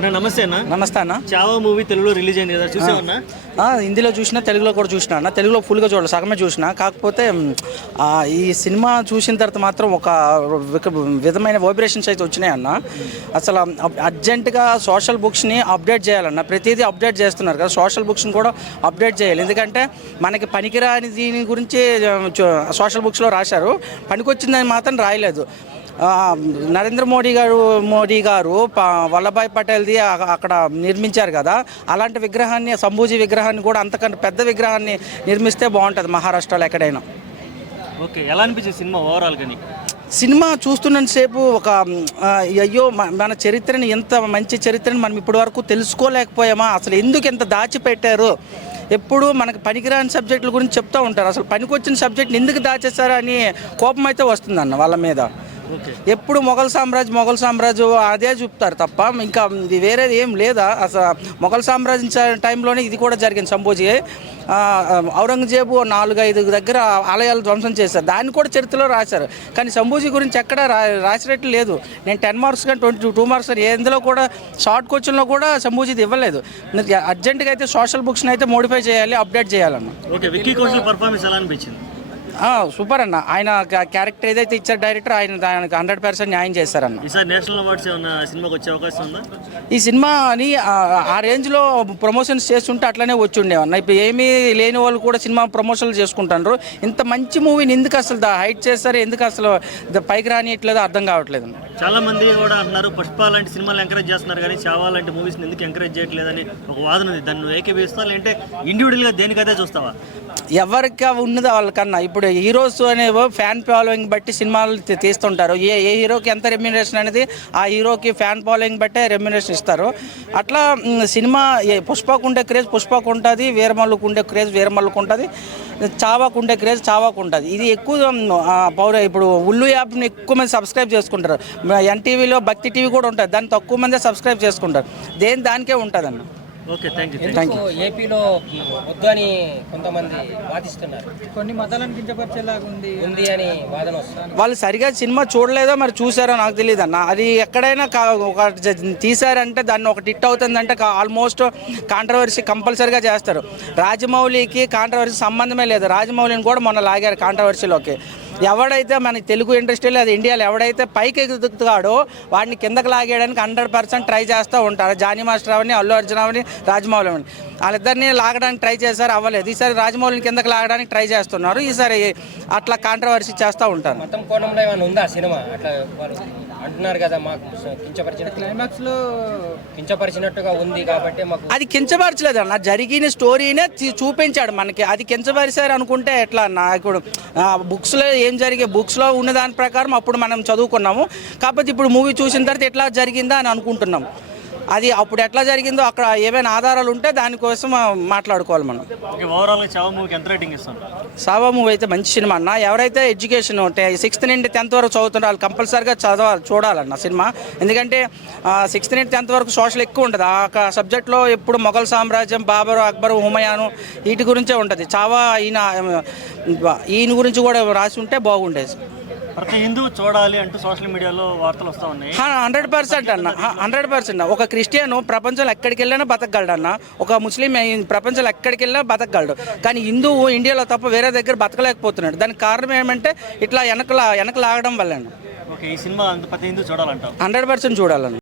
అన్న నమస్తే అన్న. నమస్తే అన్న. చావా మూవీ తెలుగులో రిలీజ్ అయింది కదా చూసావన్నా ఆ, హిందీలో చూసినా తెలుగులో కూడా చూసినా అన్న. తెలుగులో ఫుల్గా చూడాలి సగమే చూసిన. కాకపోతే ఆ, ఈ సినిమా చూసిన తర్వాత మాత్రం ఒక విక- విధమైన వైబ్రేషన్స్ అయితే వచ్చినాయి అన్న. అసలు అర్జెంటుగా సోషల్ బుక్స్ని అప్డేట్ చేయాలన్న. ప్రతిదీ అప్డేట్ చేస్తున్నారు కదా సోషల్ బుక్స్ని కూడా అప్డేట్ చేయాలి. ఎందుకంటే మనకి పనికిరాని దీని గురించి ఆ, చు- సోషల్ బుక్స్లో రాశారు. పనికొచ్చిందని మాత్రం రాయలేదు. నరేంద్ర మోడీ గారు మోడీ గారు వల్లభాయ్ పటేల్ది అక్కడ నిర్మించారు కదా. అలాంటి విగ్రహాన్ని సంభూజీ విగ్రహాన్ని కూడా అంతకంటే పెద్ద విగ్రహాన్ని నిర్మిస్తే బాగుంటుంది మహారాష్ట్రలో ఎక్కడైనా. ఓకే ఎలా అనిపించింది సినిమా ఓవరాల్ కానీ సినిమా చూస్తున్నంతసేపు ఒక అయ్యో మన చరిత్రని ఎంత మంచి చరిత్రని మనం ఇప్పటి వరకు తెలుసుకోలేకపోయామా? అసలు ఎందుకు ఎంత దాచిపెట్టారు? ఎప్పుడు మనకు పనికిరాని సబ్జెక్టుల గురించి చెప్తూ ఉంటారు. అసలు పనికొచ్చిన సబ్జెక్ట్ని ఎందుకు దాచేస్తారా అని కోపం అయితే వస్తుందన్న వాళ్ళ మీద. ఎప్పుడు మొఘల్ సామ్రాజ్యం మొఘల్ సామ్రాజ్యం అదే చూపుతారు తప్ప ఇంకా ఇది వేరేది ఏం లేదా. అసలు మొఘల్ సామ్రాజ్యం టైంలోనే ఇది కూడా జరిగింది సంభోజీ ఔరంగజేబు నాలుగు ఐదు దగ్గర ఆలయాలు ధ్వంసం చేశారు. దాన్ని కూడా చరిత్రలో రాశారు. కానీ సంభూజీ గురించి ఎక్కడ రా రాసినట్లు లేదు. నేను టెన్ మార్క్స్ కానీ ట్వంటీ టూ మార్క్స్ కానీ ఎందులో కూడా షార్ట్ క్వశ్చన్లో కూడా సంభూజీది ఇవ్వలేదు. అర్జెంటుగా అయితే సోషల్ బుక్స్ని అయితే మోడిఫై చేయాలి అప్డేట్ చేయాలన్న. ఓకే విక్కీ కౌశల్ పర్ఫార్మెన్స్ ఎలా అనిపించింది? సూపర్ అన్న. ఆయన క్యారెక్టర్ ఏదైతే ఇచ్చారు డైరెక్టర్ ఆయన దానికి హండ్రెడ్ పర్సెంట్ న్యాయం చేశారన్న. ఈసారి నేషనల్ అవార్డ్స్ ఏమన్నా సినిమాకి వచ్చే అవకాశం ఉందా? ఈ సినిమాని ఆ, ఆ రేంజ్లో ప్రమోషన్స్ చేస్తుంటే అట్లనే వచ్చి ఉండేవన్న ఇప్పుడు ఏమీ లేని వాళ్ళు కూడా సినిమా ప్రమోషన్లు చేసుకుంటారు ఇంత మంచి మూవీని ఎందుకు అసలు హైట్ చేస్తారు ఎందుకు అసలు పైకి రానియట్లేదు అర్థం కావట్లేదు. చాలా మంది కూడా అంటున్నారు పుష్ప లాంటి సినిమాలు ఎంకరేజ్ చేస్తున్నారు కానీ చావా లాంటి మూవీస్ ఎందుకు ఎంకరేజ్ చేయట్లేదని ఒక వాదన ఉంది. దాన్ని ఏకీభవిస్తావా లేదంటే ఇండివిజువల్గా దేనికైతే చూస్తావా? ఎవరికి ఉన్నది వాళ్ళకన్నా? ఇప్పుడు హీరోస్ అనేవో ఫ్యాన్ ఫాలోయింగ్ బట్టి సినిమాలు తీస్తుంటారు. ఏ ఏ హీరోకి ఎంత రెమ్యునరేషన్ అనేది ఆ హీరోకి ఫ్యాన్ ఫాలోయింగ్ బట్టే రెమ్యునరేషన్ ఇస్తారు. అట్లా సినిమా ఏ- పుష్పకు ఉండే క్రేజ్ పుష్పకు ఉంటుంది వీరమల్లుకు ఉండే క్రేజ్ వీరమల్లుకు ఉంటుంది చావాకు ఉండే క్రేజ్ చావాకు ఉంటుంది ఇది ఎక్కువ పౌర ఇప్పుడు ఉల్లు యాప్ని ఎక్కువ మంది సబ్స్క్రైబ్ చేసుకుంటారు. ఎన్టీవీలో భక్తి టీవీ కూడా ఉంటుంది. దాన్ని తక్కువ మందే సబ్స్క్రైబ్ చేసుకుంటారు. దేని దానికే ఉంటుంది ఏపీలో వద్దు అని కొంతమంది వాదిస్తున్నారు? కొన్ని మతాలను కించపరిచేలాగా ఉంది. ఉంది అని వాదన వస్తుంది. వాళ్ళు సరిగా సినిమా చూడలేదో మరి చూసారో నాకు తెలియదు అన్న. అది ఎక్కడైనా కా- ఒక తీశారంటే దాన్ని ఒక హిట్ అవుతుందంటే ఆల్మోస్ట్ కాంట్రవర్సీ కంపల్సరీగా చేస్తారు. రాజమౌళికి కాంట్రవర్సీ సంబంధమే లేదు. రాజమౌళిని కూడా మొన్న లాగారు కాంట్రవర్సీలోకి ఎవడైతే మన తెలుగు ఇండస్ట్రీలో అది ఇండియాలో ఎవడైతే పైకి ఎదుగుతాడో వాడిని కిందకి లాగేయడానికి హండ్రెడ్ పర్సెంట్ ట్రై చేస్తూ ఉంటారు. జానీ మాస్టర్ అవని అల్లు అర్జున్ అవని రాజమౌళి అవని వాళ్ళిద్దరిని లాగడానికి ట్రై చేశారు అవ్వలేదు. ఈసారి రాజమౌళిని కిందకి లాగడానికి ట్రై చేస్తున్నారు. ఈసారి అట్లా కాంట్రవర్సీ చేస్తూ ఉంటారు. అంటున్నారు కదా మాకు. కించపరిచినట్టు క్లైమాక్స్లో కించపరిచినట్టుగా ఉంది కాబట్టి మాకు అది కించపరచలేదు అన్న. జరిగిన స్టోరీనే చూపించాడు మనకి. అది కించపరిచారు అనుకుంటే ఎట్లా అన్న? ఇప్పుడు బుక్స్లో ఏం జరిగే బుక్స్లో ఉన్న దాని ప్రకారం అప్పుడు మనం చదువుకున్నాము. కాకపోతే ఇప్పుడు మూవీ చూసిన తర్వాత ఎట్లా జరిగిందా అని అనుకుంటున్నాం అది అప్పుడు ఎట్లా జరిగిందో అక్కడ ఏమైనా ఆధారాలు ఉంటే దానికోసం మాట్లాడుకోవాలి మనం. సావా మూవీ అయితే మంచి సినిమా అన్న. ఎవరైతే ఎడ్యుకేషన్ సిక్స్త్ నుండి టెన్త్ వరకు చదువుతుంటారో వాళ్ళు కంపల్సరీగా చదవాలి చూడాలన్న సినిమా. ఎందుకంటే సిక్స్త్ నుండి టెన్త్ వరకు సోషల్ ఎక్కువ ఉంటుంది. ఆ సబ్జెక్ట్లో ఎప్పుడు మొఘల్ సామ్రాజ్యం బాబరు అక్బరు హుమయాను వీటి గురించే ఉంటుంది. చావా ఈయన ఈయన గురించి కూడా రాసి ఉంటే బాగుండేది. ప్రతి హిందూ చూడాలి అంటూ సోషల్ మీడియాలో వార్తలు వస్తూ ఉన్నాయి. హండ్రెడ్ పర్సెంట్ అన్న. హండ్రెడ్ పర్సెంట్ ఒక క్రిస్టియన్ ప్రపంచంలో ఎక్కడికి వెళ్ళినా బతకగలడు అన్న. ఒక ముస్లిం ప్రపంచంలో ఎక్కడికి వెళ్ళినా బతకగలడు. కానీ హిందువు ఇండియాలో తప్ప వేరే దగ్గర బతకలేకపోతున్నాడు. దానికి కారణం ఏమంటే ఇట్లా వెనకలా వెనక లాగడం వల్ల ఈ సినిమా ప్రతి హిందూ చూడాలంటావు. హండ్రెడ్ పర్సెంట్ చూడాలన్న.